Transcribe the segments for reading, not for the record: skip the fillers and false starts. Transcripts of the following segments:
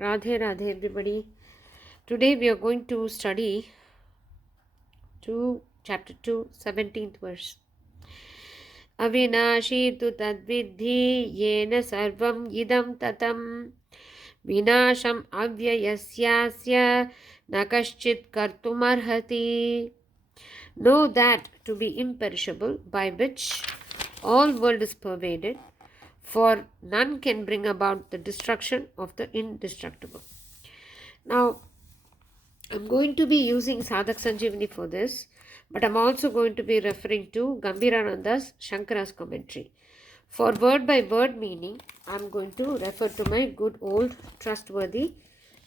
Radhe Radhe everybody. Today we are going to study chapter 2, 17th verse. Avinashi tu tadvidhi yena sarvam idam tatam vinasham avyayasyasya nakaschit kartumarhati. Know that to be imperishable, by which all world is pervaded, for none can bring about the destruction of the indestructible. Now, I'm going to be using Sadhak Sanjivani for this, but I'm also going to be referring to Gambhiranandas Shankaras commentary. For word by word meaning, I'm going to refer to my good old trustworthy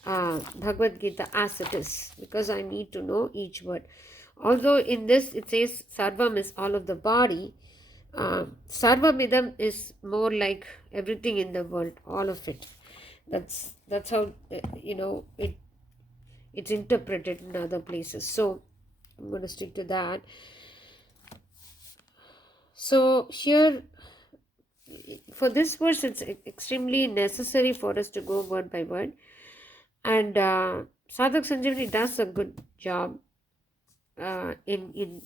Bhagavad Gita as it is, because I need to know each word. Although in this it says Sarvam is all of the body, Sarvamidam is more like everything in the world, all of it. That's how it's interpreted in other places. So I'm going to stick to that. So here, for this verse, it's extremely necessary for us to go word by word. And Sadhak Sanjivani does a good job in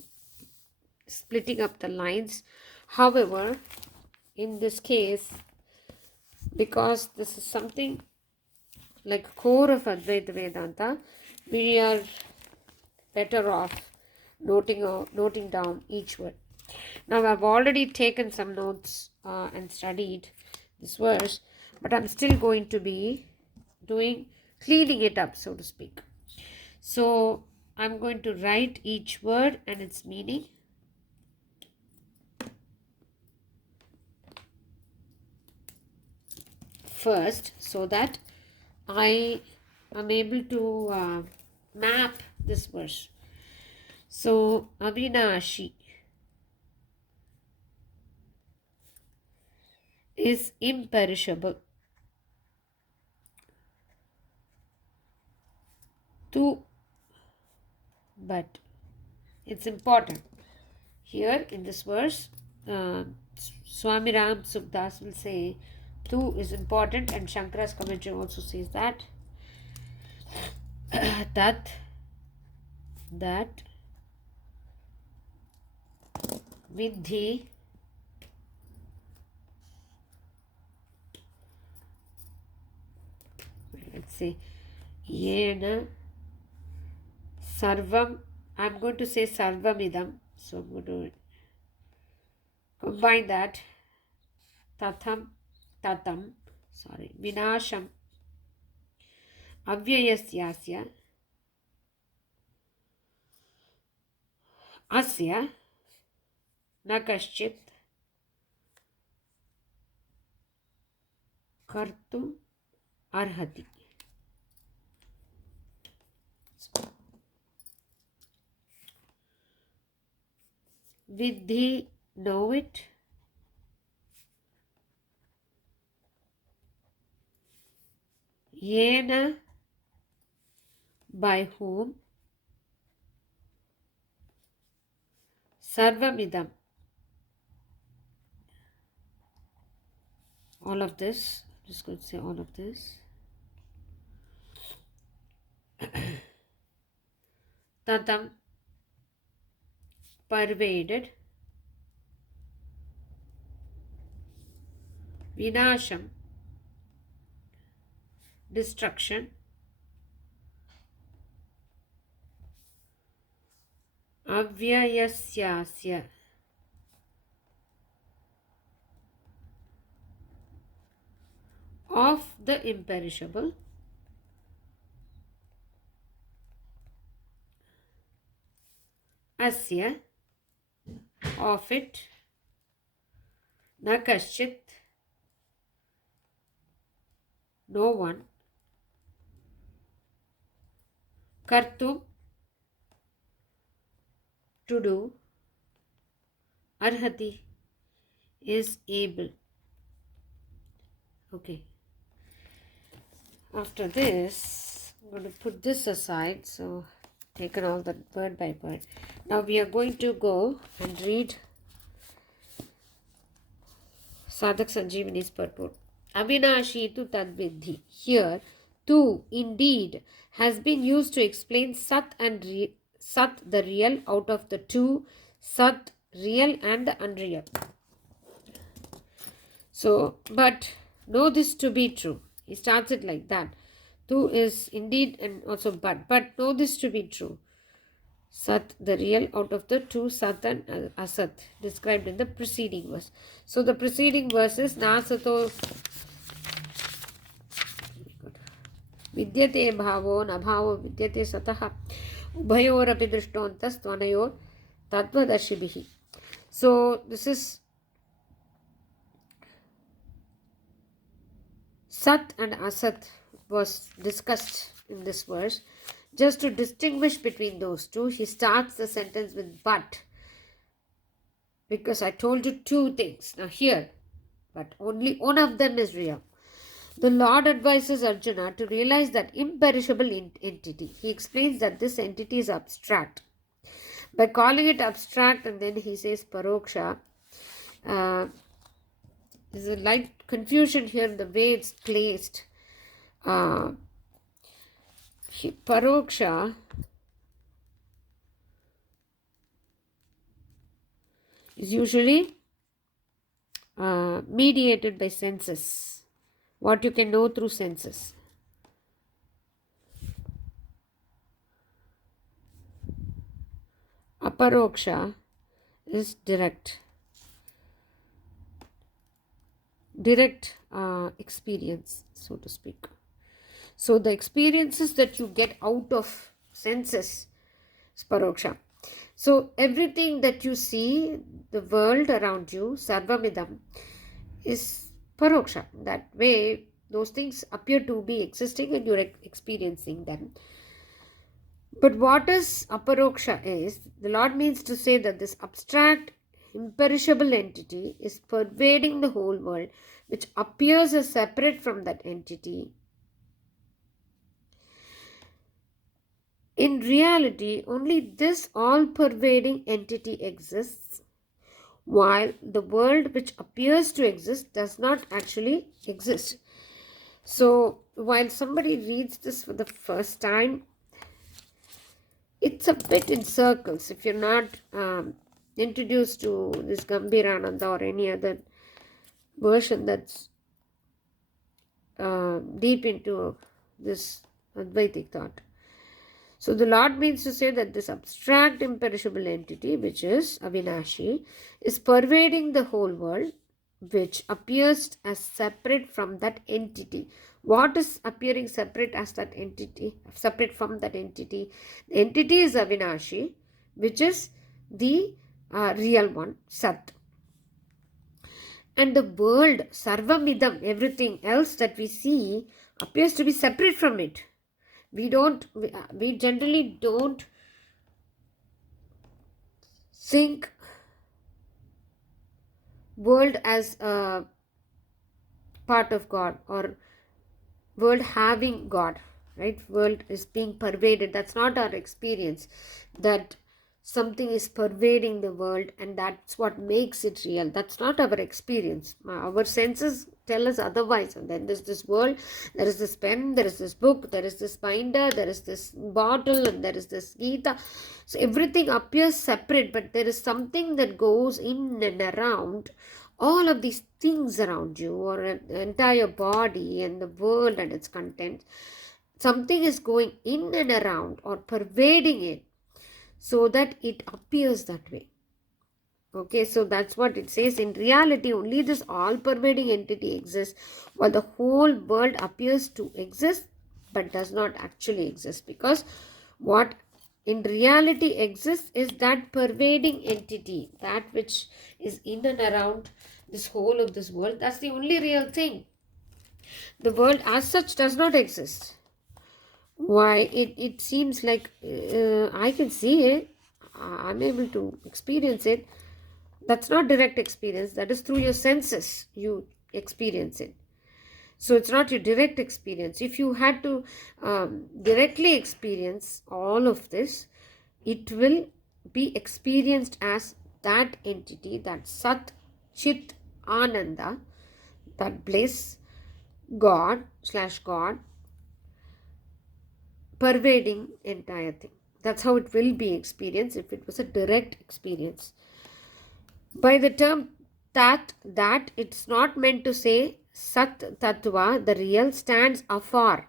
splitting up the lines. However, in this case, because this is something like core of Advaita Vedanta, we are better off noting down each word. Now, I've already taken some notes and studied this verse, but I'm still going to be cleaning it up, so to speak. So, I'm going to write each word and its meaning. First, so that I am able to map this verse. So, Avinashi is imperishable. But it's important. Here in this verse, Swami Ram Sukdas will say, tu is important, and Shankara's commentary also says that that vidhi let's say yena sarvam. I'm going to say sarvamidam, so I'm going to combine that. Tatam vinasham avyayasyasya asya nakaschit kartum arhati. Vidhi, know it. Yena, by whom. Sarvamidam, all of this. I'm just going to say all of this. Tatam, pervaded. Vinasham, destruction. Avyayasyasya, of the imperishable. Asya, of it. Nakaschit, no one. Kartum, to do. Arhati, is able. Okay. After this, I'm going to put this aside. So, taken all that word by word. Now we are going to go and read Sadhak Sanjivani's purport. Avinashi tu tadvidhi. Here, tu, indeed, has been used to explain Sat and Sat, the real, out of the two, Sat, real and the unreal. So, but know this to be true. He starts it like that. Tu is indeed and also but know this to be true. Sat, the real, out of the two, Sat and Asat, described in the preceding verse. So the preceding verse is Nasato Vidyate bhavo nabhavo vidyate satah ubhayorapi drishtontas tvanayor tattvadashibihi. So this is Sat and Asat was discussed in this verse. Just to distinguish between those two, he starts the sentence with but. Because I told you two things. Now here, but only one of them is real. The Lord advises Arjuna to realize that imperishable entity. He explains that this entity is abstract. By calling it abstract, and then he says paroksha, there's a light confusion here in the way it's placed. Paroksha is usually mediated by senses. What you can know through senses. Aparoksha is direct experience, so to speak. So the experiences that you get out of senses is paroksha. So everything that you see, the world around you, sarvamidam, is paroksha. That way, those things appear to be existing and you're experiencing them. But what is aparoksha is, the Lord means to say that this abstract, imperishable entity is pervading the whole world, which appears as separate from that entity. In reality, only this all-pervading entity exists, while the world which appears to exist does not actually exist. So, while somebody reads this for the first time, it's a bit in circles. If you're not introduced to this Gambhiranandas or any other version that's deep into this Advaitic thought. So the Lord means to say that this abstract imperishable entity, which is Avinashi, is pervading the whole world, which appears as separate from that entity. What is appearing separate as that entity? Separate from that entity. The entity is Avinashi, which is the real one, Sat. And the world, Sarvamidam, everything else that we see, appears to be separate from it. We generally don't think world as a part of God or world having God, right? World is being pervaded. That's not our experience. That something is pervading the world and that's what makes it real. That's not our experience. Our senses tell us otherwise. And then there's this world, there is this pen, there is this book, there is this binder, there is this bottle, and there is this Gita. So everything appears separate, but there is something that goes in and around all of these things around you, or an entire body and the world and its content. Something is going in and around or pervading it, so that it appears that way. Okay, so that's what it says. In reality, only this all-pervading entity exists, while the whole world appears to exist but does not actually exist. Because what in reality exists is that pervading entity, that which is in and around this whole of this world. That's the only real thing. The world as such does not exist. Why? It seems like I can see it, I'm able to experience it. That's not direct experience. That is through your senses you experience it. So it's not your direct experience. If you had to directly experience all of this, it will be experienced as that entity, that Sat, Chit, Ananda, that bliss, God / God, pervading entire thing. That's how it will be experienced if it was a direct experience. By the term that it's not meant to say Sat Tattva, the real, stands afar,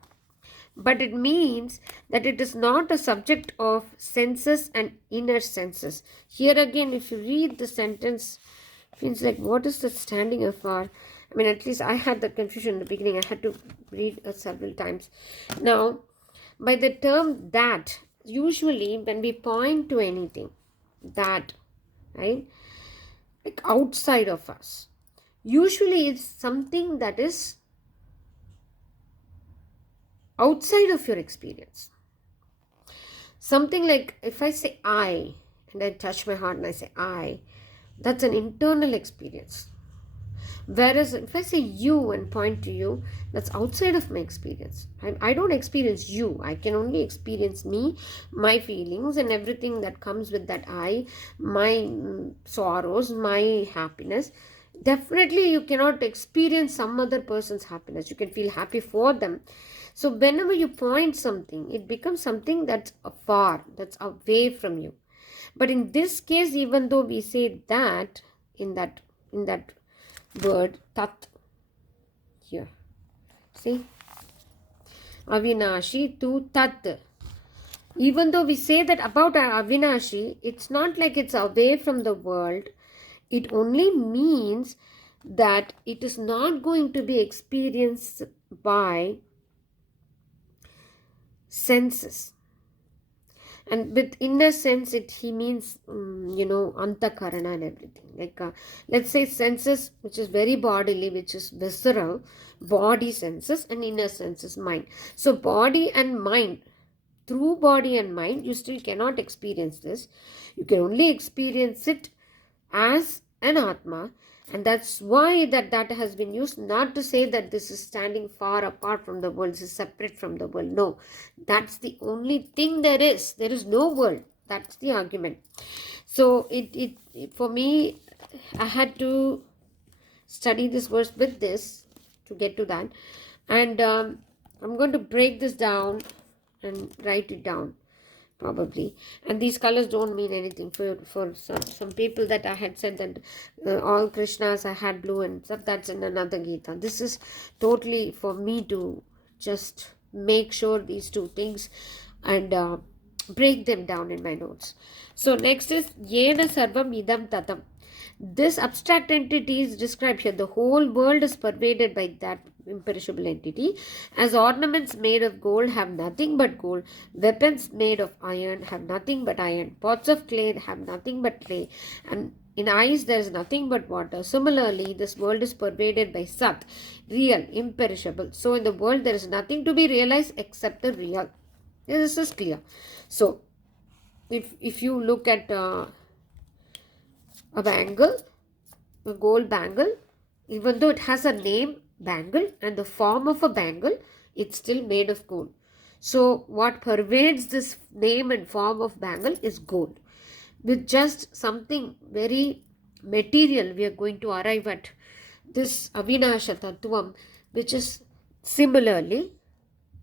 but it means that it is not a subject of senses and inner senses. Here again, if you read the sentence, it feels like, what is the standing afar? I mean, at least I had the confusion in the beginning. I had to read several times. Now, by the term that, usually when we point to anything, that, right, like outside of us, usually it's something that is outside of your experience. Something like, if I say I, and I touch my heart and I say I, that's an internal experience. Whereas if I say you and point to you, that's outside of my experience. I don't experience you. I can only experience me, my feelings and everything that comes with that I, my sorrows, my happiness. Definitely you cannot experience some other person's happiness. You can feel happy for them. So whenever you point something, it becomes something that's afar, that's away from you. But in this case, even though we say that in that word tat here, see, Avinashi to tat, even though we say that about Avinashi, it's not like it's away from the world. It only means that it is not going to be experienced by senses. And with inner sense, he means, antakarana and everything. Like, let's say senses, which is very bodily, which is visceral, body senses, and inner senses, mind. So body and mind, through body and mind, you still cannot experience this. You can only experience it as an Atma. And that's why that has been used, not to say that this is standing far apart from the world, this is separate from the world. No, that's the only thing there is. There is no world. That's the argument. So it for me, I had to study this verse with this to get to that. And I'm going to break this down and write it down, probably. And these colors don't mean anything for some people that I had said that all Krishnas I had blue and stuff. That's in another Gita. This is totally for me to just make sure these two things and break them down in my notes. So next is Yena Sarvam Idam Tatam. This abstract entity is described here. The whole world is pervaded by that imperishable entity. As ornaments made of gold have nothing but gold, weapons made of iron have nothing but iron, pots of clay have nothing but clay, and in ice there is nothing but water. Similarly, this world is pervaded by Sat, real, imperishable. So in the world there is nothing to be realized except the real. This is clear. So if you look at a bangle, a gold bangle, even though it has a name bangle and the form of a bangle, it's still made of gold. So what pervades this name and form of bangle is gold. With just something very material, we are going to arrive at this Avinasha Tattvam, which is similarly,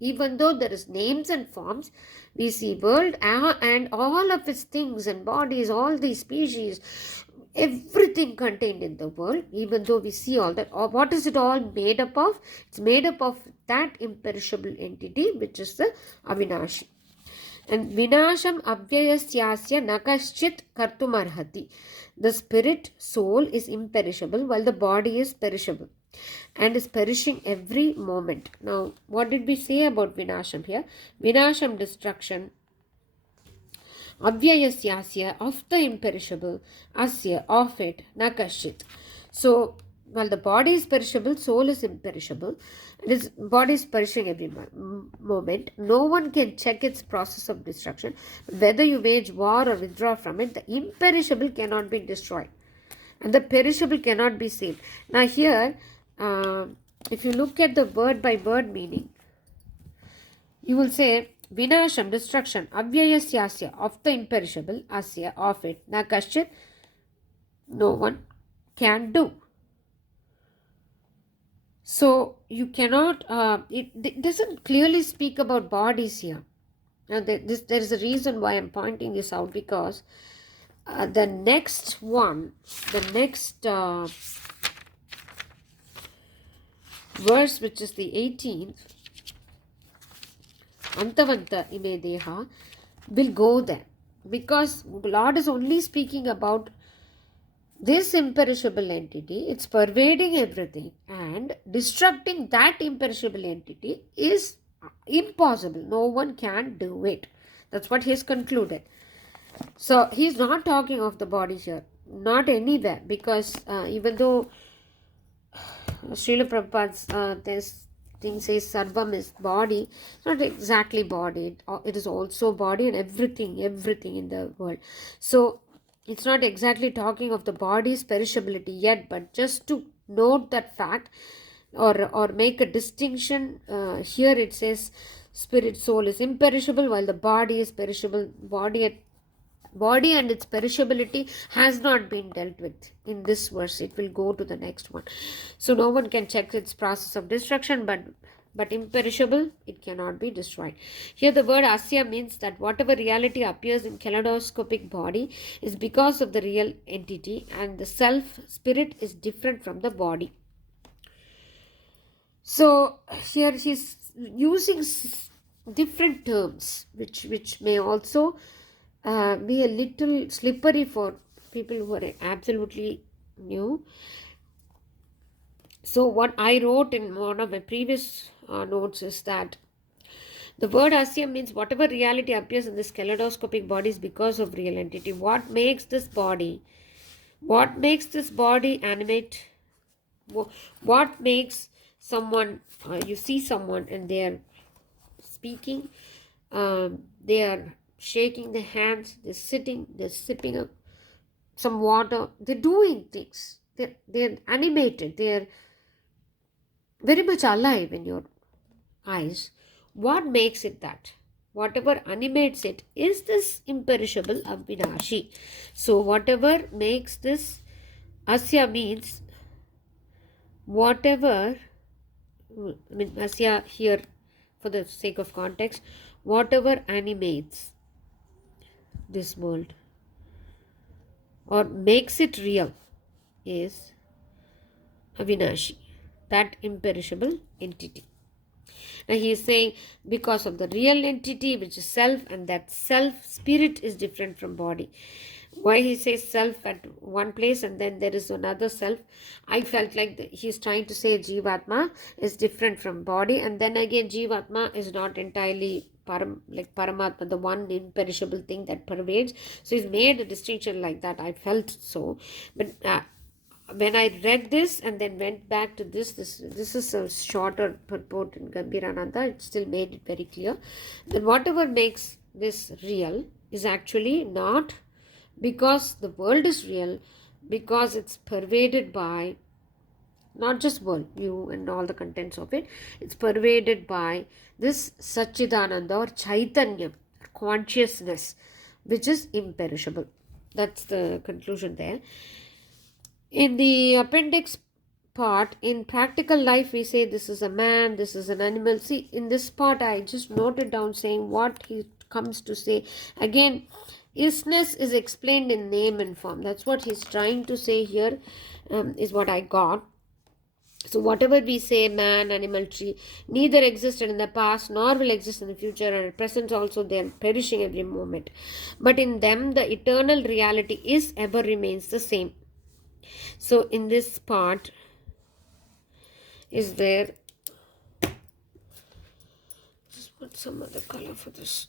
even though there is names and forms, we see world and all of its things and bodies, all these species, everything contained in the world, even though we see all that. Or what is it all made up of? It's made up of that imperishable entity, which is the Avinashi. And Vinasham Avyayasyasya Nakaschit Kartumarhati. The spirit, soul is imperishable while the body is perishable and is perishing every moment. Now, what did we say about Vinasham here? Vinasham, destruction. Avyayasyasya, of the imperishable. Asya, of it. Nakashit. So, while the body is perishable, soul is imperishable. Its body is perishing every moment. No one can check its process of destruction. Whether you wage war or withdraw from it, the imperishable cannot be destroyed. And the perishable cannot be saved. Now here, if you look at the word by word meaning, you will say, Vinasham, destruction, Avyayasyasya, of the imperishable, Asya, of it, na kaschit, no one can do. So you cannot, it doesn't clearly speak about bodies here. Now, there is a reason why I'm pointing this out, because the next verse, which is the 18th, Antavanta ime deha, will go there, because Lord is only speaking about this imperishable entity. It's pervading everything, and destructing that imperishable entity is impossible. No one can do it. That's what he has concluded. So he's not talking of the body here, not anywhere, because even though Srila Prabhupada's this thing says Sarvam is body, it's not exactly body. It is also body and everything in the world. So it's not exactly talking of the body's perishability yet, but just to note that fact, or make a distinction. Here it says spirit soul is imperishable, while the body is perishable. Body and its perishability has not been dealt with in this verse. It will go to the next one. So no one can check its process of destruction, but imperishable, it cannot be destroyed. Here the word asya means that whatever reality appears in kaleidoscopic body is because of the real entity, and the self spirit is different from the body. So here he's using different terms which may also be a little slippery for people who are absolutely new. So what I wrote in one of my previous notes is that the word asya means whatever reality appears in this kaleidoscopic body is because of real entity. What makes this body animate? What makes someone, you see someone and they are speaking, they are shaking their hands, they're sitting, they're sipping up some water, they're doing things, they're animated, they're very much alive in your eyes. What makes it that? Whatever animates it is this imperishable Avinashi. So whatever makes this asya means whatever, asya here for the sake of context, whatever animates this world or makes it real is Avinashi, that imperishable entity. Now he is saying because of the real entity which is self, and that self spirit is different from body. Why he says self at one place and then there is another self? I felt like he's trying to say Jivatma is different from body, and then again Jivatma is not entirely like Paramatma, the one imperishable thing that pervades. So he's made a distinction like that. I felt so, but when I read this and then went back to this is a shorter purport in Gambhiranandas. It still made it very clear that whatever makes this real is actually not because the world is real, because it's pervaded by not just world, you and all the contents of it. It's pervaded by this Satchidananda or Chaitanya, consciousness, which is imperishable. That's the conclusion there. In the appendix part, in practical life, we say this is a man, this is an animal. See, in this part, I just noted down saying what he comes to say. Again, isness is explained in name and form. That's what he's trying to say here, is what I got. So whatever we say, man, animal, tree, neither existed in the past nor will exist in the future, and at present also they are perishing every moment. But in them, the eternal reality is ever remains the same. So in this part is there, just put some other color for this.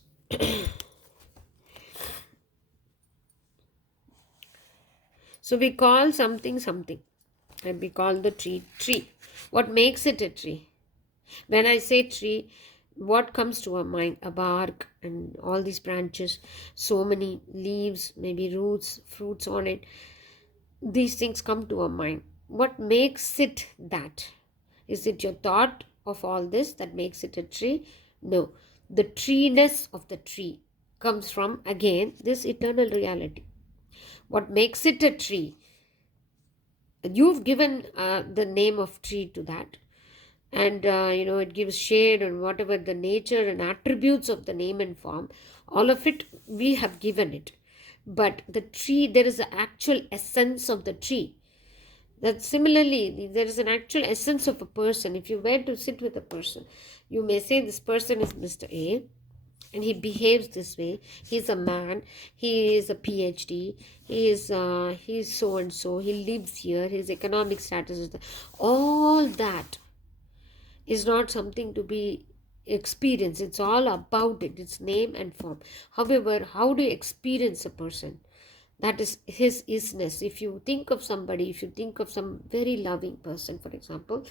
So we call something something, and we call the tree tree. What makes it a tree? When I say tree, what comes to our mind? A bark and all these branches, so many leaves, maybe roots, fruits on it. These things come to our mind. What makes it that? Is it your thought of all this that makes it a tree? No. The treeness of the tree comes from, again, this eternal reality. What makes it a tree? You've given the name of tree to that. and it gives shade and whatever the nature and attributes of the name and form, all of it we have given it. But the tree, there is the actual essence of the tree. That similarly, there is an actual essence of a person. If you were to sit with a person, you may say this person is Mr. A, and he behaves this way. He's a man. He is a PhD. He's so and so. He lives here. His economic status is all that is not something to be experienced. It's all about it. It's name and form. However, how do you experience a person? That is his isness. If you think of somebody, if you think of some very loving person, for example,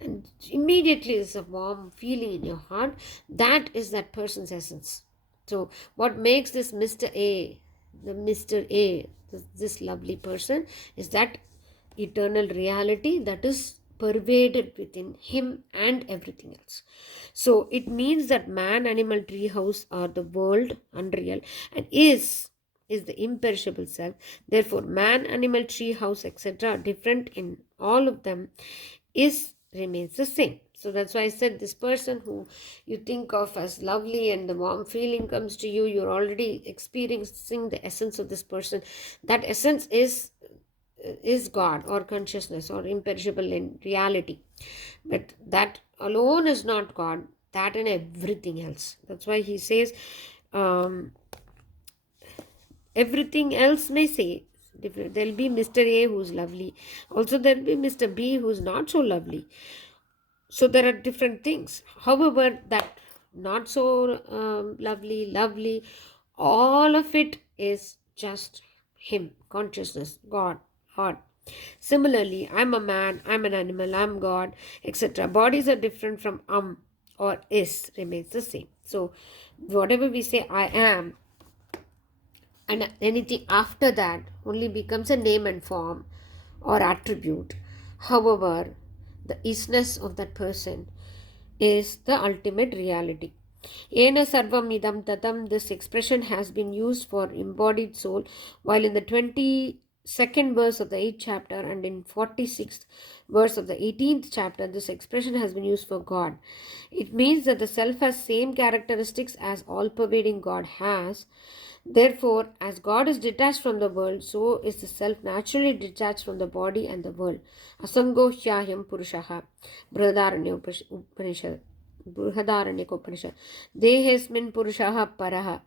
and immediately there's a warm feeling in your heart, that is that person's essence. So what makes this Mr. A, the Mr. A, this lovely person, is that eternal reality that is pervaded within him and everything else. So it means that man, animal, tree, house are the world, unreal, and is the imperishable self. Therefore, man, animal, tree, house, etc., different in all of them, remains the same. So that's why I said this person who you think of as lovely and the warm feeling comes to you, you're already experiencing the essence of this person. That essence is God or consciousness or imperishable in reality. But that alone is not God, that and everything else. That's why he says, everything else may say different. There'll be Mr. A who's lovely. Also, there'll be Mr. B who's not so lovely. So there are different things. However, that not so lovely, all of it is just him, consciousness, God. Similarly, I'm a man, I'm an animal, I'm God, etc. Bodies are different from or is remains the same. So whatever we say I am, and anything after that only becomes a name and form or attribute. However, the isness of that person is the ultimate reality. Ena sarvam idam tatam, this expression has been used for embodied soul, while in the 22nd verse of the 8th chapter and in 46th verse of the 18th chapter, this expression has been used for God. It means that the self has same characteristics as all-pervading God has. Therefore, as God is detached from the world, so is the self naturally detached from the body and the world. Asango hyahyam purushaha. Upanishad. Upanishad. Dehesmin purushaha paraha.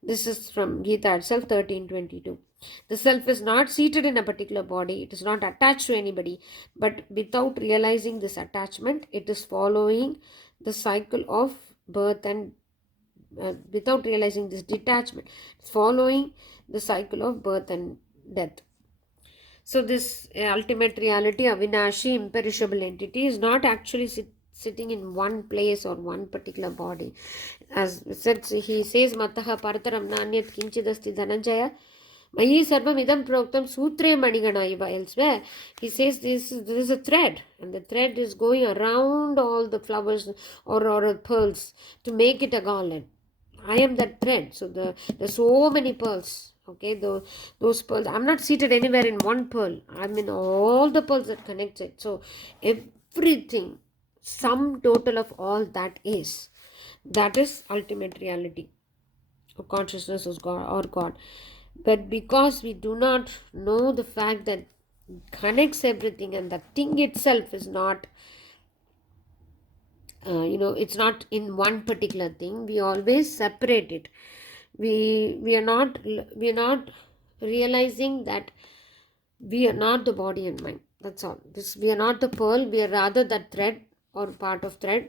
This is from Gita itself, 13:22. The self is not seated in a particular body. It is not attached to anybody. But without realizing this attachment, it is following the cycle of birth and without realizing this detachment, following the cycle of birth and death. So this ultimate reality, Avinashi, imperishable entity, is not actually sitting in one place or one particular body. As said, he says, Mataha parataram nanyat kinchidasti dhananjaya Mayi sarvam idam proktam sutre manigana iva. Elsewhere, he says this is a thread, and the thread is going around all the flowers or pearls to make it a garland. I am that thread. So there's so many pearls. Okay, those pearls. I'm not seated anywhere in one pearl. I'm in all the pearls that connect it. So everything, sum total of all that is ultimate reality or consciousness or God. But because we do not know the fact that connects everything and the thing itself is not it's not in one particular thing, we always separate it. We are not realizing that we are not the body and mind. That's all. We are not the pearl. We are rather that thread or part of thread.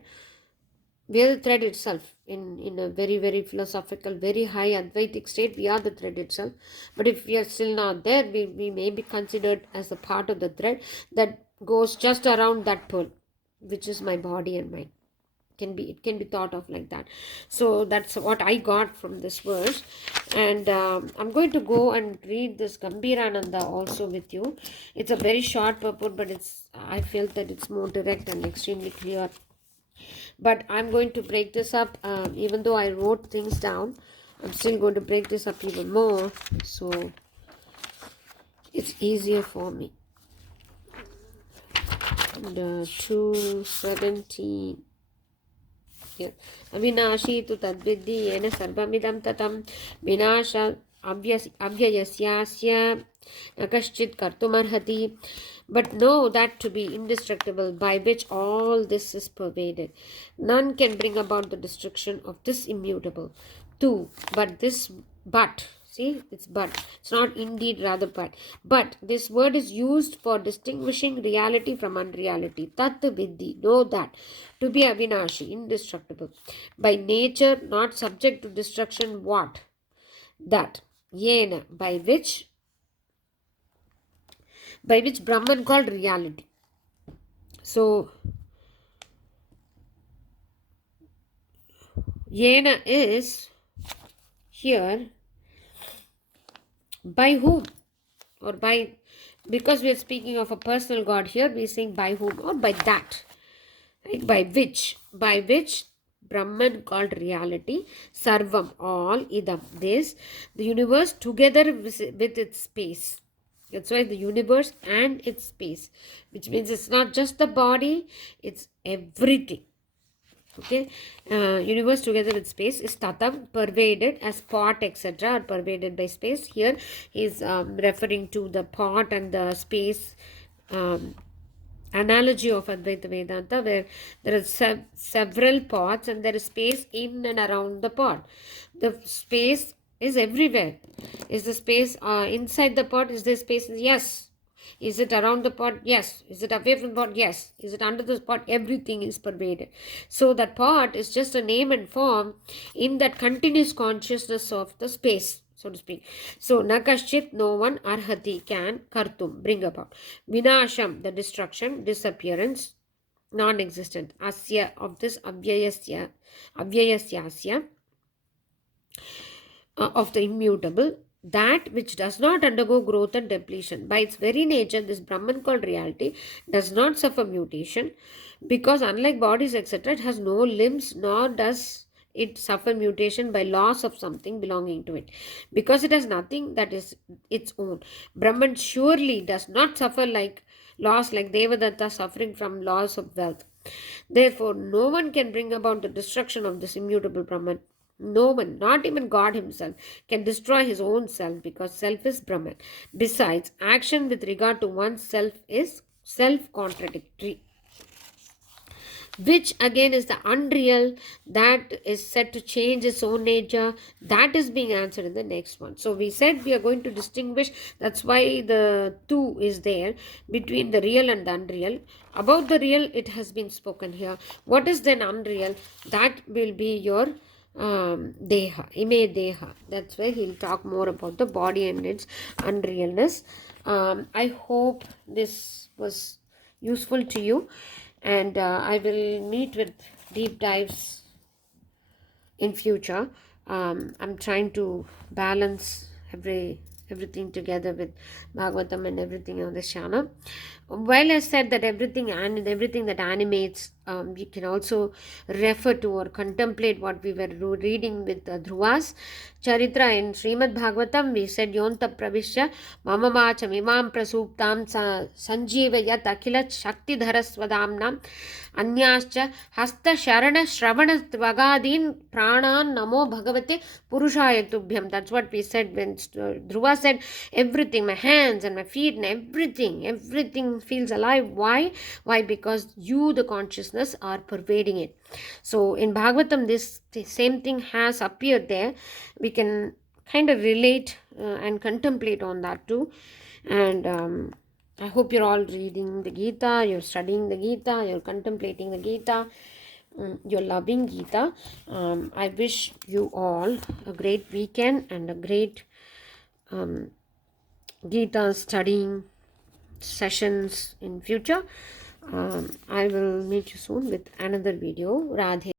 We are the thread itself. In a very, very philosophical, very high Advaitic state, we are the thread itself. But if we are still not there, we may be considered as a part of the thread that goes just around that pearl, which is my body and mind. It can be thought of like that. So that's what I got from this verse, and I'm going to go and read this Gambhiranandas also with you. It's a very short purport, but I felt that it's more direct and extremely clear. But I'm going to break this up. Even though I wrote things down, I'm still going to break this up even more, so it's easier for me. and 217. Yeah. Avinashi tu tadviddhi yena sarvamidam tatam vinasha avyayasyasya nakaschit kartumarhati. But know that to be indestructible, by which all this is pervaded. None can bring about the destruction of this immutable. 2. See, it's but. It's not indeed, rather but. But this word is used for distinguishing reality from unreality. Tat vidhi, know that. To be avinashi, indestructible. By nature, not subject to destruction, what? That. Yena, by which Brahman called reality. So, Yena is here by whom? Or by, because we are speaking of a personal God here, we are saying by whom or by that. Right? By which Brahman called reality, Sarvam, all, Idam, this, the universe together with its space. That's why the universe and its space, which means it's not just the body, it's everything. Okay, universe together with space is tatam, pervaded as pot, etc., are pervaded by space. Here he is referring to the pot and the space analogy of Advaita Vedanta, where there are several pots and there is space in and around the pot. The space is everywhere. Is the space inside the pot? Is there space? Yes. Is it around the pot? Yes. Is it away from the pot? Yes. Is it under the pot? Everything is pervaded. So that pot is just a name and form in that continuous consciousness of the space, so to speak. So, nakaschit, no one, arhati, can, kartum, bring about. Vinasham, the destruction, disappearance, non-existent. Asya, of this, avyayasyasya, of the immutable, that which does not undergo growth and depletion. By its very nature, this Brahman called reality does not suffer mutation, because unlike bodies, etc., it has no limbs, nor does it suffer mutation by loss of something belonging to it, because it has nothing that is its own. Brahman surely does not suffer like loss, like Devadatta suffering from loss of wealth. Therefore, no one can bring about the destruction of this immutable Brahman. No one, not even God himself, can destroy his own self, because self is Brahman. Besides, action with regard to oneself is self-contradictory, which again is the unreal that is said to change its own nature. That is being answered in the next one. So we said we are going to distinguish, that's why the two is there, between the real and the unreal. About the real, it has been spoken here. What is then unreal? That will be your deha, ime deha. That's where he'll talk more about the body and its unrealness. I hope this was useful to you, and I will meet with deep dives in future. I'm trying to balance everything together with Bhagavatam and everything on this channel. While I said that everything that animates, you can also refer to or contemplate what we were reading with Dhruva's Charitra in Srimad Bhagavatam. We said Yonta Pravishya Mama Vacham Imam Prasuptam Sanjivayat Akhilat Shakti Dharasvadamnam Anyascha Hasta Sharana Shravana Tvagadin Pranan Namo Bhagavate Purushaya Tubhyam. That's what we said when Dhruva said everything, my hands and my feet and everything feels alive. Why? Because you, the consciousness, are pervading it. So in Bhagavatam, this same thing has appeared there. We can kind of relate and contemplate on that too. And I hope you're all reading the Gita, you're studying the Gita, you're contemplating the Gita, you're loving Gita. I wish you all a great weekend and a great Gita studying sessions in future. I will meet you soon with another video. Radhe.